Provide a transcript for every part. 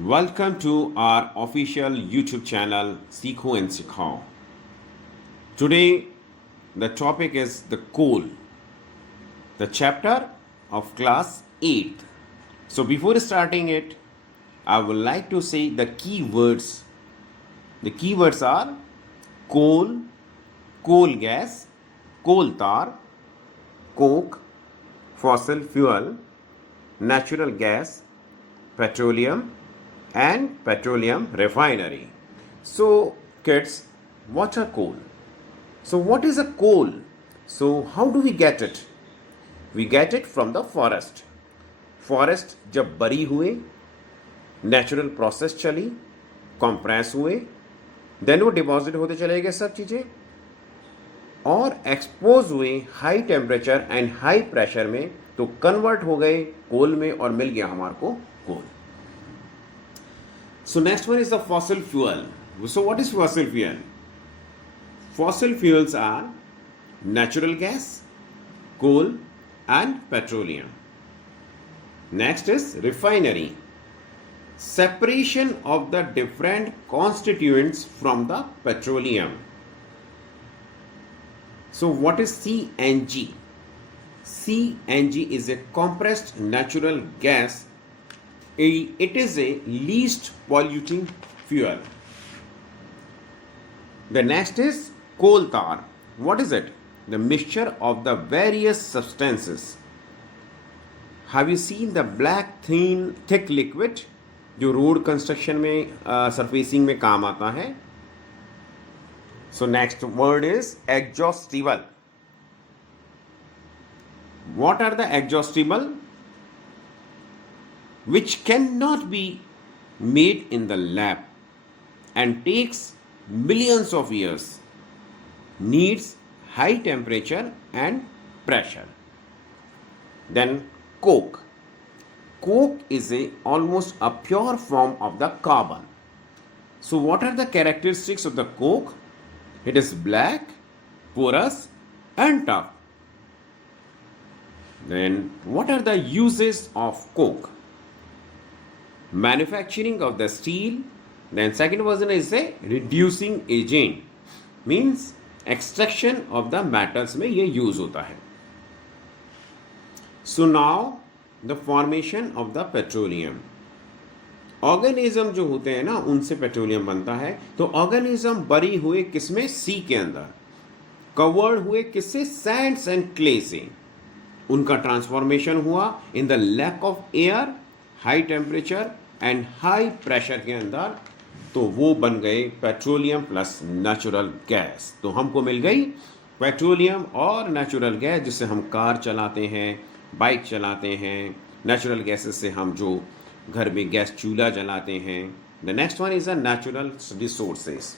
Welcome to our official YouTube channel Seekho and Sikhao. Today the topic is the coal, the chapter of class 8th. So before starting it, I would like to say the key words. The key words are coal, coal gas, coal tar, coke, fossil fuel, natural gas, petroleum, and petroleum refinery. So, kids, what are coal? So, what is a coal? So, how do we get it? We get it from the forest. Forest जब बरी हुए, natural process चली, compress हुए, then वो deposit होते चले गए सब चीज़ें और एक्सपोज हुए high temperature and high pressure में, तो कन्वर्ट हो गए कोल में और मिल गया हमारे को कोल. So next one is the fossil fuel. So what is fossil fuel? Fossil fuels are natural gas, coal and petroleum. Next is refinery. Separation of the different constituents from the petroleum. So what is CNG? CNG is a compressed natural gas. It is a least polluting fuel. The next is coal tar. What is it? The mixture of the various substances. Have you seen the black thin thick liquid जो road construction में surfacing में काम आता है? So next word is exhaustible. What are the exhaustible? Which cannot be made in the lab and takes millions of years, needs high temperature and pressure. Then coke. Coke is almost a pure form of the carbon. So what are the characteristics of the coke? It is black, porous and tough. Then what are the uses of coke? Manufacturing of the steel. Then second version is a reducing agent, means extraction of the metals में ये use होता है. So now the formation of the petroleum. Organism जो होते हैं ना, उनसे petroleum बनता है. तो ऑर्गेनिज्म बरी हुए किसमें? सी के अंदर. कवर्ड हुए किससे? सैंड्स एंड क्ले से. उनका ट्रांसफॉर्मेशन हुआ in the lack of air, high temperature and high pressure के अंदर, तो वो बन गए पेट्रोलियम प्लस नेचुरल गैस. तो हमको मिल गई पेट्रोलियम और नेचुरल गैस, जिससे हम कार चलाते हैं, बाइक चलाते हैं. नेचुरल गैसेस से हम जो घर में गैस चूल्हा जलाते हैं. The next one is the natural resources.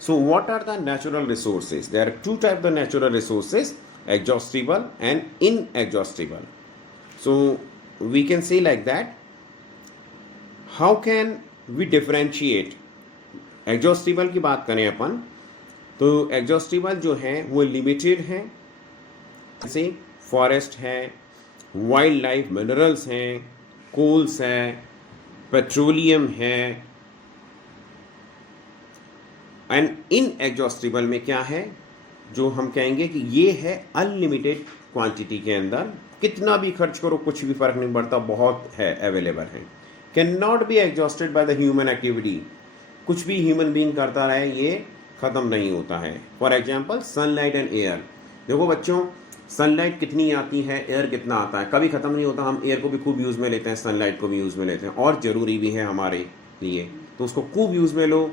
So what are the natural resources? There are two types of natural resources, exhaustible and inexhaustible. So we can say like that. How can we differentiate? Exhaustible की बात करें अपन, तो exhaustible जो है वो limited है, जैसे forest है, वाइल्ड लाइफ मिनरल्स हैं, कोल्स है, पेट्रोलियम है. एंड इनएग्जॉस्टिबल में क्या है, जो हम कहेंगे कि ये है अनलिमिटेड क्वांटिटी के अंदर, कितना भी खर्च करो कुछ भी फर्क नहीं पड़ता, बहुत है, अवेलेबल है. Can not be exhausted by the human activity. कुछ भी ह्यूमन बीइंग करता रहे ये ख़त्म नहीं होता है. For example sunlight and air. देखो बच्चों, सनलाइट कितनी आती है, एयर कितना आता है, कभी ख़त्म नहीं होता. हम एयर को भी खूब यूज़ में लेते हैं, सनलाइट को भी यूज़ में लेते हैं, और ज़रूरी भी है हमारे लिए. तो उसको खूब यूज़ में लो,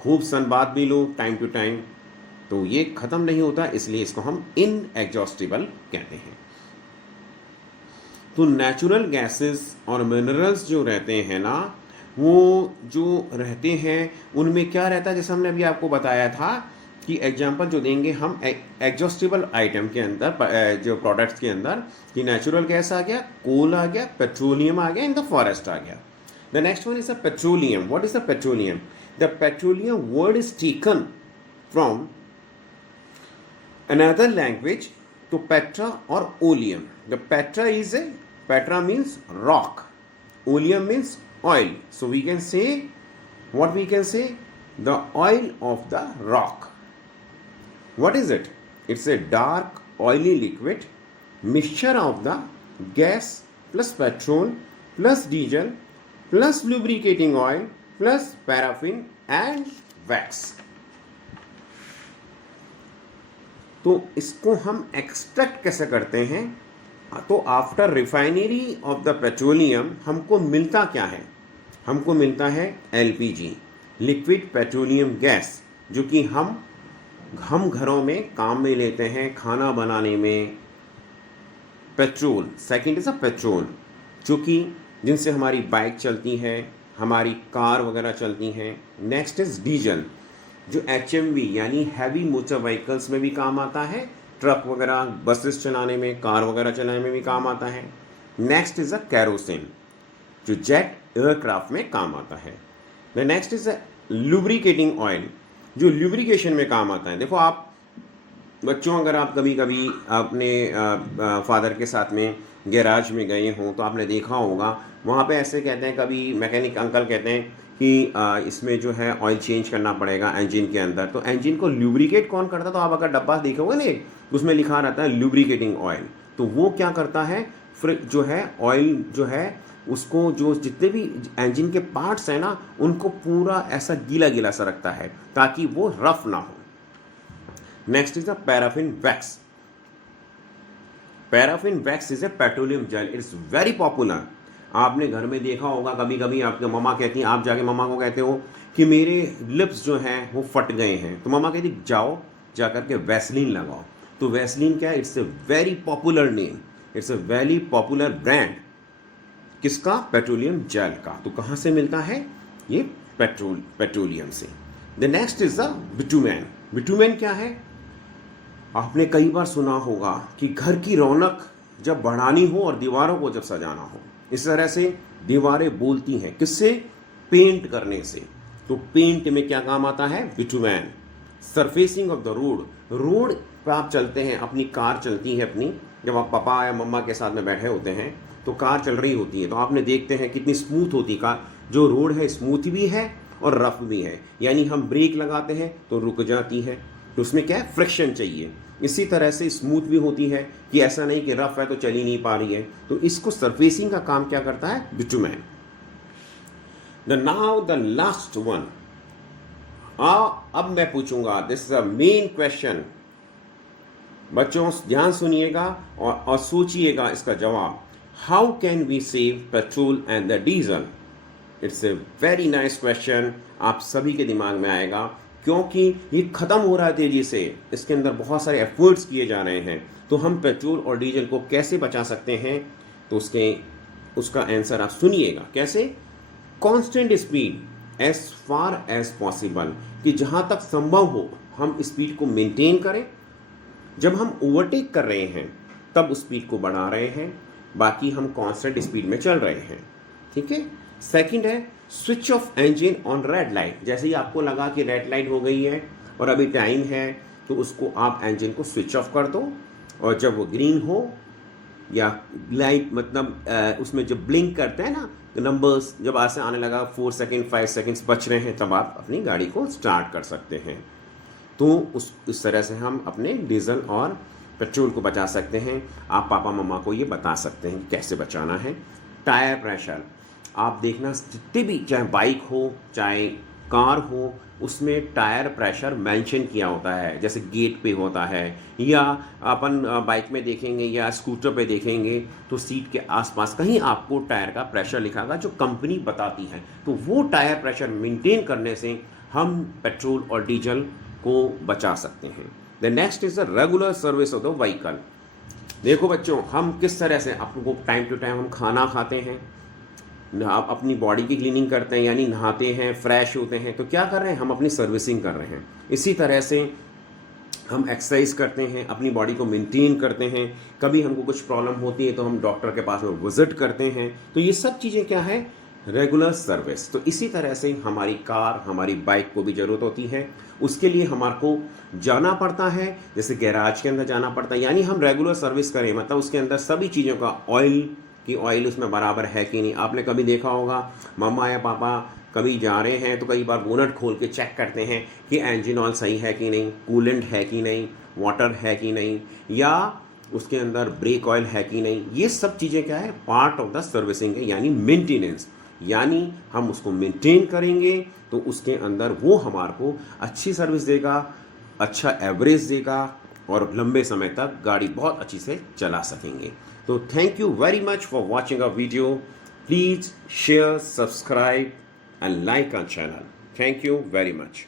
खूब सनबाथ भी लो टाइम टू टाइम, तो ये ख़त्म नहीं होता, इसलिए इसको हम इनएग्जॉस्टिबल कहते हैं. तो नेचुरल गैसेस और मिनरल्स जो रहते हैं ना, वो जो रहते हैं उनमें क्या रहता है, जैसे हमने अभी आपको बताया था कि एग्जांपल जो देंगे हम एग्जॉस्टिबल आइटम के अंदर, जो प्रोडक्ट्स के अंदर, कि नेचुरल गैस आ गया, कोल आ गया, पेट्रोलियम आ गया, इन द फॉरेस्ट आ गया. The next one is the petroleum. What is the petroleum? The petroleum word is taken from another language, to Petra or Oleum. The Petra means rock, Oleum means oil. So we can say, what we can say? The oil of the rock. What is it? It's a dark oily liquid mixture of the gas plus petrol plus diesel plus lubricating oil plus paraffin and wax. तो इसको हम extract कैसे करते हैं? तो after refinery of the petroleum हमको मिलता क्या है? हमको मिलता है LPG, लिक्विड पेट्रोलियम गैस, जो कि हम घरों में काम में लेते हैं, खाना बनाने में। Petrol, second is a petrol, जो कि जिनसे हमारी बाइक चलती है, हमारी कार वगैरह चलती हैं। नेक्स्ट इज डीजल, जो HMV यानी हैवी मोटर व्हीकल्स में भी काम आता है, ट्रक वगैरह बसेस चलाने में, कार वगैरह चलाने में भी काम आता है। नेक्स्ट इज अ कैरोसिन, जो जेट एयरक्राफ्ट में काम आता है। The next is a lubricating oil, जो लुब्रिकेशन में काम आता है। देखो आप बच्चों, अगर आप कभी कभी अपने फादर के साथ में गैराज में गए हों तो आपने देखा होगा, वहाँ पे ऐसे कहते हैं, कभी मैकेनिक अंकल कहते हैं कि इसमें जो है ऑयल चेंज करना पड़ेगा इंजन के अंदर। तो इंजन को लुब्रिकेट कौन करता है? तो आप अगर डब्बा देखोगे ना, उसमें लिखा रहता है लुब्रिकेटिंग ऑयल। तो वो क्या करता है, फिर जो है ऑयल जो है उसको, जो जितने भी इंजन के पार्ट्स हैं ना, उनको पूरा ऐसा गीला गीला सा रखता है ताकि वो रफ ना हो। Next is a paraffin wax. Paraffin wax is a petroleum gel, it's very popular. आपने घर में देखा होगा, कभी कभी आपकी मम्मा कहती हैं, आप जाके मम्मा को कहते हो कि मेरे लिप्स जो हैं वो फट गए हैं, तो मम्मा कहती जाओ जाकर के वैसलीन लगाओ। तो वैसलीन क्या है? It's a very popular name, it's a very popular brand. किसका? पेट्रोलियम जेल का। तो कहाँ से मिलता है? ये पेट्रोलियम से। The next is the bitumen. Bitumen क्या है? आपने कई बार सुना होगा कि घर की रौनक जब बढ़ानी हो और दीवारों को जब सजाना हो, इस तरह से दीवारें बोलती हैं। किससे? पेंट करने से। तो पेंट में क्या काम आता है? Bitumen. Surfacing of the road पर आप चलते हैं, अपनी कार चलती है अपनी, जब आप पापा या मम्मा के साथ में बैठे होते हैं तो कार चल रही होती है, तो आपने देखते हैं कितनी स्मूथ होती कार। जो रोड है स्मूथ भी है और रफ भी है, यानी हम ब्रेक लगाते हैं तो रुक जाती है। तो उसमें क्या है? फ्रिक्शन चाहिए। इसी तरह से स्मूथ भी होती है, कि ऐसा नहीं कि रफ है तो चल ही नहीं पा रही है। तो इसको सरफेसिंग का काम क्या करता है? Bitumen. Now the last one. अब मैं पूछूंगा, this is a main question. बच्चों ध्यान सुनिएगा और सोचिएगा इसका जवाब। How can we save petrol and the diesel? It's a very nice question, आप सभी के दिमाग में आएगा, क्योंकि ये ख़त्म हो रहा है तेज़ी से। इसके अंदर बहुत सारे एफर्ट्स किए जा रहे हैं। तो हम पेट्रोल और डीजल को कैसे बचा सकते हैं? तो उसका आंसर आप सुनिएगा। कैसे? Constant speed as far as possible, कि जहाँ तक संभव हो हम स्पीड को मेंटेन करें। जब हम ओवरटेक कर रहे हैं तब स्पीड को बढ़ा रहे हैं, बाकी हम कांस्टेंट स्पीड में चल रहे हैं। ठीक है। सेकंड है switch off engine on red light. जैसे ही आपको लगा कि रेड लाइट हो गई है और अभी टाइम है, तो उसको आप इंजन को स्विच ऑफ कर दो, और जब वो ग्रीन हो या लाइट मतलब उसमें जब ब्लिंक करते हैं ना नंबर्स, जब ऐसे आने लगा 4 सेकेंड 5 सेकेंड्स बच रहे हैं, तब आप अपनी गाड़ी को स्टार्ट कर सकते हैं। तो इस तरह से हम अपने डीजल और पेट्रोल को बचा सकते हैं। आप पापा मम्मा को ये बता सकते हैं कैसे बचाना है। टायर प्रेशर, आप देखना जितने भी, चाहे बाइक हो चाहे कार हो, उसमें टायर प्रेशर मेंशन किया होता है, जैसे गेट पे होता है, या अपन बाइक में देखेंगे या स्कूटर पे देखेंगे तो सीट के आसपास कहीं आपको टायर का प्रेशर लिखा होगा, जो कंपनी बताती है। तो वो टायर प्रेशर मेंटेन करने से हम पेट्रोल और डीजल को बचा सकते हैं। The next is the regular service of the vehicle. देखो बच्चों, हम किस तरह से आपको टाइम टू टाइम हम खाना खाते हैं, आप अपनी बॉडी की क्लीनिंग करते हैं, यानी नहाते हैं, फ्रेश होते हैं, तो क्या कर रहे हैं? हम अपनी सर्विसिंग कर रहे हैं। इसी तरह से हम एक्सरसाइज करते हैं, अपनी बॉडी को मेंटेन करते हैं। कभी हमको कुछ प्रॉब्लम होती है तो हम डॉक्टर के पास में विजिट करते हैं। तो ये सब चीज़ें क्या है? Regular service. तो इसी तरह से हमारी कार, हमारी बाइक को भी ज़रूरत होती है। उसके लिए हमारे को जाना पड़ता है, जैसे गैराज के अंदर जाना पड़ता है, यानी हम रेगुलर सर्विस करें, मतलब उसके अंदर सभी चीज़ों का ऑयल कि ऑयल उसमें बराबर है कि नहीं। आपने कभी देखा होगा मम्मा या पापा कभी जा रहे हैं तो कई बार बोनट खोल के चेक करते हैं कि इंजन ऑयल सही है कि नहीं, कूलेंट है कि नहीं, वाटर है कि नहीं, या उसके अंदर ब्रेक ऑयल है कि नहीं। ये सब चीज़ें क्या है, पार्ट ऑफ द सर्विसिंग है, यानी मेंटेनेंस। यानी हम उसको मेंटेन करेंगे तो उसके अंदर वो हमारे को अच्छी सर्विस देगा, अच्छा एवरेज देगा और लंबे समय तक गाड़ी बहुत अच्छी से चला सकेंगे। तो thank you very much for watching a video. Please share, subscribe and like our channel. Thank you very much.